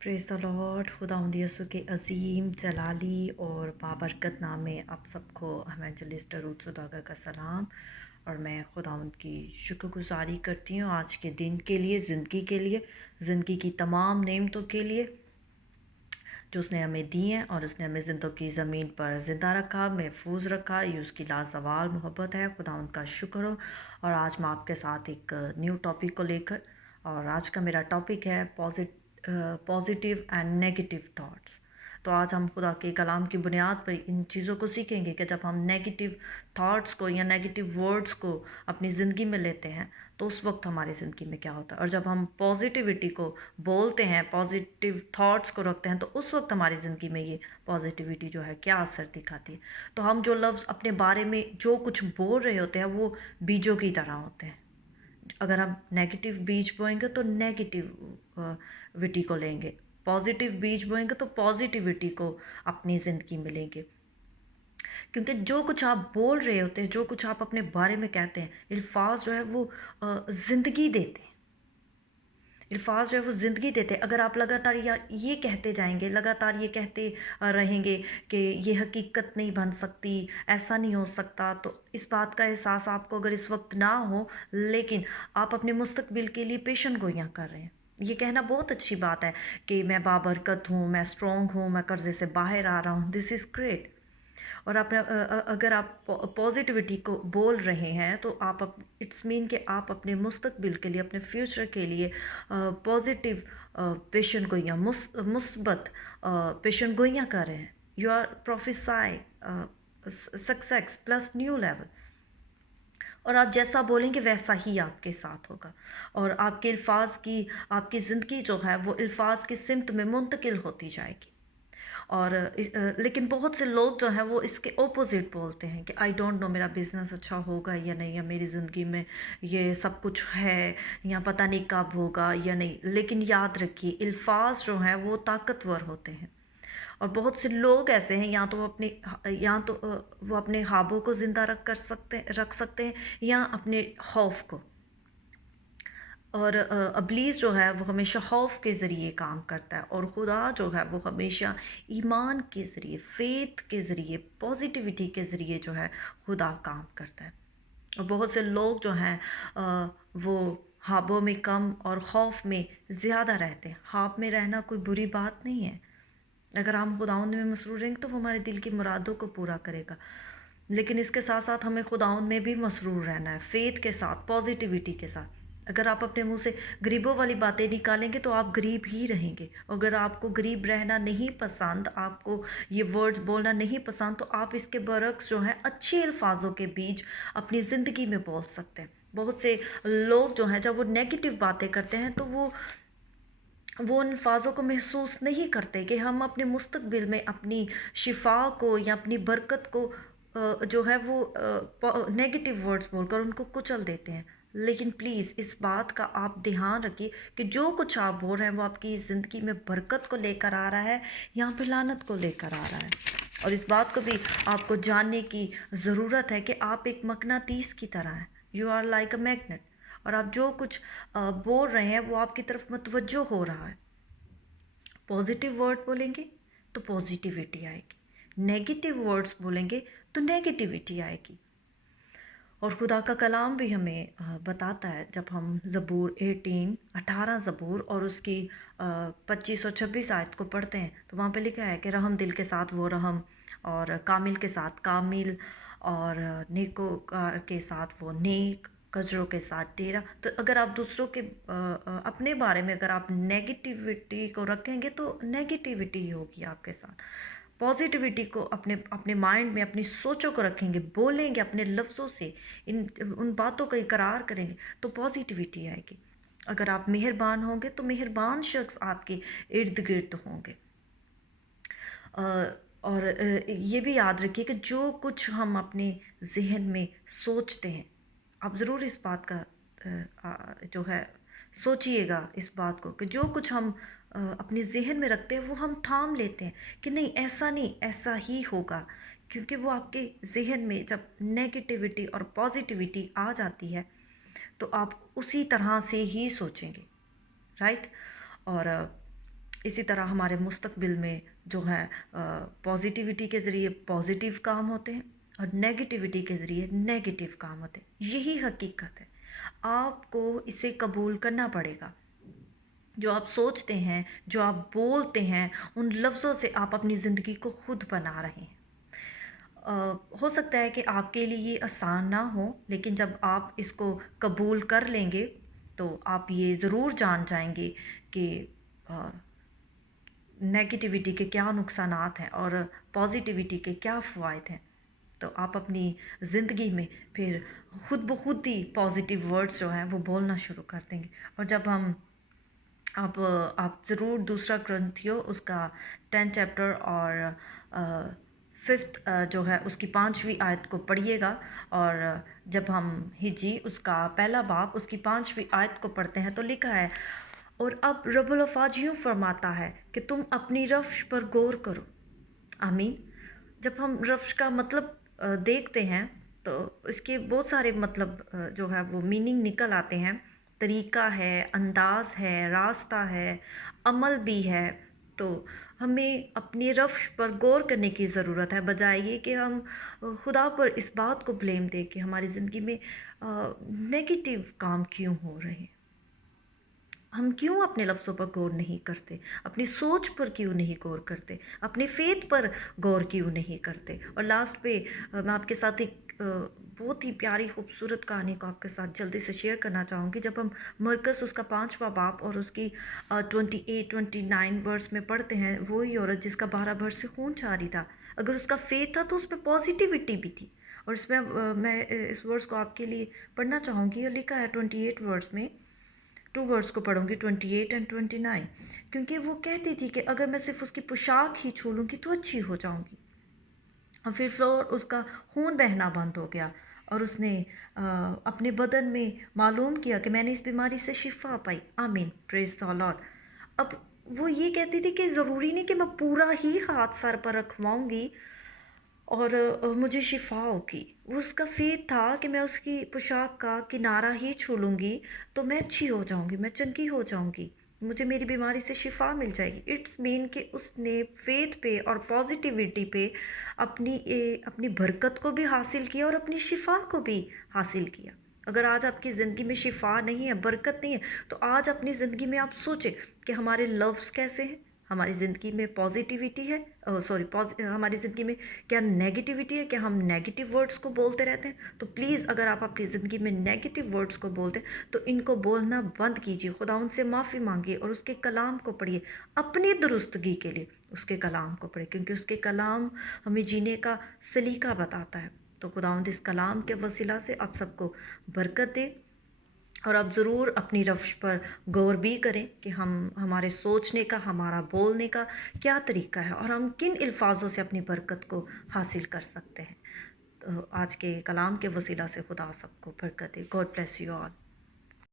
Praise the Lord. खुदावंद यीशु के अज़ीम जलाली और बाबरकत नाम में आप सबको इवेंजलिस्ट रूथ सुधागर का सलाम। और मैं खुदावंद की शुक्रगुज़ारी करती हूँ आज के दिन के लिए, ज़िंदगी की तमाम नेमतों के लिए जो उसने हमें दी हैं और उसने हमें ज़िंदगी ज़मीन पर ज़िंदा रखा, महफूज रखा। ये उसकी लाजवाल मोहब्बत है। खुदावंद का शुक्र हो। और आज मैं आपके साथ एक न्यू टॉपिक को लेकर, और आज का मेरा टॉपिक है पॉजिटिव एंड नेगेटिव थॉट्स। तो आज हम खुदा के कलाम की बुनियाद पर इन चीज़ों को सीखेंगे कि जब हम नेगेटिव थॉट्स को या नेगेटिव वर्ड्स को अपनी ज़िंदगी में लेते हैं तो उस वक्त हमारी ज़िंदगी में क्या होता है, और जब हम पॉजिटिविटी को बोलते हैं, पॉजिटिव थॉट्स को रखते हैं, तो उस वक्त हमारी ज़िंदगी में ये पॉजिटिविटी जो है क्या असर दिखाती है। तो हम जो लफ्ज़ अपने बारे में जो कुछ बोल रहे होते हैं वो बीजों की तरह होते हैं। अगर हम नेगेटिव बीज बोएंगे तो नेगेटिविटी को लेंगे, पॉजिटिव बीज बोएंगे तो पॉजिटिविटी को अपनी ज़िंदगी में लेंगे। क्योंकि जो कुछ आप बोल रहे होते हैं, जो कुछ आप अपने बारे में कहते हैं, अल्फाज जो है वो ज़िंदगी देते हैं। अल्फाज जो है वो ज़िंदगी देते हैं। अगर आप लगातार ये कहते जाएंगे, लगातार ये कहते रहेंगे कि ये हकीकत नहीं बन सकती, ऐसा नहीं हो सकता, तो इस बात का एहसास आपको अगर इस वक्त ना हो, लेकिन आप अपने मुस्तकबिल के लिए पेशन गोइयाँ कर रहे हैं। ये कहना बहुत अच्छी बात है कि मैं बाबरकत हूँ, मैं स्ट्रॉन्ग हूँ, मैं कर्जे से बाहर आ रहा हूँ। This is great. और आप अगर आप पॉजिटिविटी को बोल रहे हैं तो आप इट्स मीन कि आप अपने मुस्तकबिल के लिए, अपने फ्यूचर के लिए पॉजिटिव पेशन गोइयाँ, मुस्बत पेशन गोइयाँ कर रहे हैं। You are prophecy success plus new level. और आप जैसा बोलेंगे वैसा ही आपके साथ होगा। और आपके अल्फाज की, आपकी ज़िंदगी जो है वो अल्फाज की सिमत में मुंतकिल होती जाएगी। और लेकिन बहुत से लोग जो हैं वो इसके ऑपोजिट बोलते हैं कि आई डोंट नो मेरा बिज़नेस अच्छा होगा या नहीं, या मेरी ज़िंदगी में ये सब कुछ है या पता नहीं कब होगा या नहीं। लेकिन याद रखिए, अल्फाज जो हैं वो ताकतवर होते हैं। और बहुत से लोग ऐसे हैं, वो अपने ख्वाबों को ज़िंदा रख सकते हैं या अपने खौफ को। और इब्लीस जो है वो हमेशा खौफ के ज़रिए काम करता है, और खुदा जो है वो हमेशा ईमान के ज़रिए, फेथ के ज़रिए, पॉजिटिविटी के ज़रिए जो है खुदा काम करता है। और बहुत से लोग जो हैं वो ख्वाबों में कम और खौफ में ज़्यादा रहते हैं। ख्वाब में रहना कोई बुरी बात नहीं है। अगर हम खुदावंद में मसरूर रहेंगे तो वो हमारे दिल की मुरादों को पूरा करेगा। लेकिन इसके साथ साथ हमें खुदावंद में भी मसरूर रहना है, फेथ के साथ, पॉजिटिविटी के साथ। अगर आप अपने मुंह से गरीबों वाली बातें निकालेंगे तो आप गरीब ही रहेंगे। अगर आपको गरीब रहना नहीं पसंद, आपको ये वर्ड्स बोलना नहीं पसंद, तो आप इसके बरक्स जो है अच्छे अल्फाजों के बीच अपनी ज़िंदगी में बोल सकते हैं। बहुत से लोग जो हैं जब वो नेगेटिव बातें करते हैं तो वो उन अल्फाज़ों को महसूस नहीं करते कि हम अपने मुस्तकबिल में अपनी शिफा को या अपनी बरकत को जो है वो नेगेटिव वर्ड्स बोलकर उनको कुचल देते हैं। लेकिन प्लीज़ इस बात का आप ध्यान रखिए कि जो कुछ आप बोल रहे हैं वो आपकी ज़िंदगी में बरकत को लेकर आ रहा है या फिर लानत को लेकर आ रहा है। और इस बात को भी आपको जानने की ज़रूरत है कि आप एक मकनातीस की तरह हैं। You are like a magnet. और आप जो कुछ बोल रहे हैं वो आपकी तरफ मतवज्जो हो रहा है। पॉजिटिव वर्ड बोलेंगे तो पॉजिटिविटी आएगी, नेगेटिव वर्ड्स बोलेंगे तो नेगेटिविटी आएगी। और खुदा का कलाम भी हमें बताता है, जब हम ज़बूर 18 ज़बूर और उसकी 25 और 26 आयत को पढ़ते हैं तो वहाँ पे लिखा है कि रहम दिल के साथ वो रहम, और कामिल के साथ कामिल, और नेकोकार के साथ वो नेक, कजरों के साथ डेरा। तो अगर आप दूसरों के अपने बारे में अगर आप नेगेटिविटी को रखेंगे तो नेगेटिविटी ही होगी आपके साथ। पॉजिटिविटी को अपने अपने माइंड में, अपनी सोचों को रखेंगे, बोलेंगे अपने लफ्ज़ों से, इन उन बातों का इकरार करेंगे तो पॉजिटिविटी आएगी। अगर आप मेहरबान होंगे तो मेहरबान शख्स आपके इर्द गिर्द होंगे। और ये भी याद रखिए कि जो कुछ हम अपने जहन में सोचते हैं, आप ज़रूर इस बात का जो है सोचिएगा इस बात को कि जो कुछ हम अपने जहन में रखते हैं वो हम थाम लेते हैं कि नहीं, ऐसा नहीं, ऐसा ही होगा। क्योंकि वो आपके जहन में जब नेगेटिविटी और पॉजिटिविटी आ जाती है तो आप उसी तरह से ही सोचेंगे, राइट। और इसी तरह हमारे मुस्तकबिल में जो है पॉजिटिविटी के ज़रिए पॉजिटिव काम होते हैं और नेगेटिविटी के ज़रिए नेगेटिव काम होते हैं। यही हकीकत है, आपको इसे कबूल करना पड़ेगा। जो आप सोचते हैं, जो आप बोलते हैं, उन लफ्ज़ों से आप अपनी ज़िंदगी को खुद बना रहे हैं। हो सकता है कि आपके लिए ये आसान ना हो, लेकिन जब आप इसको कबूल कर लेंगे तो आप ये ज़रूर जान जाएंगे कि नेगेटिविटी के क्या नुकसानात हैं और पॉजिटिविटी के क्या फ़वाइद हैं। तो आप अपनी ज़िंदगी में फिर खुद ब खुद ही पॉजिटिव वर्ड्स जो हैं वो बोलना शुरू कर देंगे। और जब हम आप ज़रूर दूसरा ग्रंथियो उसका 10 चैप्टर और 5th जो है उसकी 5वीं आयत को पढ़िएगा। और जब हम हिजी उसका पहला बाब उसकी 5वीं आयत को पढ़ते हैं तो लिखा है, और अब रब्बुल अफ़ाज यूँ फरमाता है कि तुम अपनी रफ्श पर गौर करो। आमीन। जब हम रफ्श का मतलब देखते हैं तो इसके बहुत सारे मतलब जो है वो मीनिंग निकल आते हैं। तरीका है, अंदाज़ है, रास्ता है, अमल भी है। तो हमें अपनी रफ्श पर गौर करने की ज़रूरत है, बजाय ये कि हम खुदा पर इस बात को ब्लेम दें कि हमारी ज़िंदगी में नेगेटिव काम क्यों हो रहे हैं। हम क्यों अपने लफ्ज़ों पर गौर नहीं करते, अपनी सोच पर क्यों नहीं गौर करते, अपने फेथ पर गौर क्यों नहीं करते। और लास्ट पे मैं आपके साथ एक बहुत ही प्यारी खूबसूरत कहानी को आपके साथ जल्दी से शेयर करना चाहूँगी। जब हम मरकस उसका 5वां बाब और उसकी 28-29 वर्स में पढ़ते हैं, वही औरत जिसका 12 वर्ष से खून जारी था, अगर उसका फेथ था तो उसमें पॉजिटिविटी भी थी। और इसमें मैं इस वर्स को आपके लिए पढ़ना चाहूँगी। और लिखा है 28 वर्स में, 2 वर्ड्स को पढ़ूंगी 28 एंड 29। क्योंकि वो कहती थी कि अगर मैं सिर्फ उसकी पोशाक ही छू लूँगी तो अच्छी हो जाऊँगी। और फिर फ्लोर उसका खून बहना बंद हो गया और उसने अपने बदन में मालूम किया कि मैंने इस बीमारी से शिफा पाई। आमीन, प्रेज द लॉर्ड। अब वो ये कहती थी कि ज़रूरी नहीं कि मैं पूरा ही हाथ सर पर रखवाऊँगी और मुझे शिफा होगी। वो उसका फेथ था कि मैं उसकी पोशाक का किनारा ही छू लूँगी तो मैं अच्छी हो जाऊँगी, मैं चंगी हो जाऊँगी, मुझे मेरी बीमारी से शिफा मिल जाएगी। इट्स मीन कि उसने फेथ पे और पॉजिटिविटी पे अपनी बरकत को भी हासिल किया और अपनी शिफा को भी हासिल किया। अगर आज आपकी ज़िंदगी में शिफा नहीं है, बरकत नहीं है, तो आज अपनी ज़िंदगी में आप सोचें कि हमारे लफ्ज़ कैसे हैं, हमारी ज़िंदगी में पॉजिटिविटी है, हमारी ज़िंदगी में क्या नेगेटिविटी है, क्या हम नेगेटिव वर्ड्स को बोलते रहते हैं। तो प्लीज़ अगर आप अपनी ज़िंदगी में नेगेटिव वर्ड्स को बोलते हैं तो इनको बोलना बंद कीजिए, खुदा उनसे माफ़ी मांगिए और उसके कलाम को पढ़िए। अपनी दुरुस्तगी के लिए उसके कलाम को पढ़िए, क्योंकि उसके कलाम हमें जीने का सलीका बताता है। तो खुदावंद इस कलाम के वसीला से आप सबको बरकत दे। और आप ज़रूर अपनी रफ्श पर गौर भी करें कि हमारे सोचने का, हमारा बोलने का क्या तरीका है और हम किन अल्फाजों से अपनी बरकत को हासिल कर सकते हैं। तो आज के कलाम के वसीला से खुदा सबको बरकत दे। God bless you all.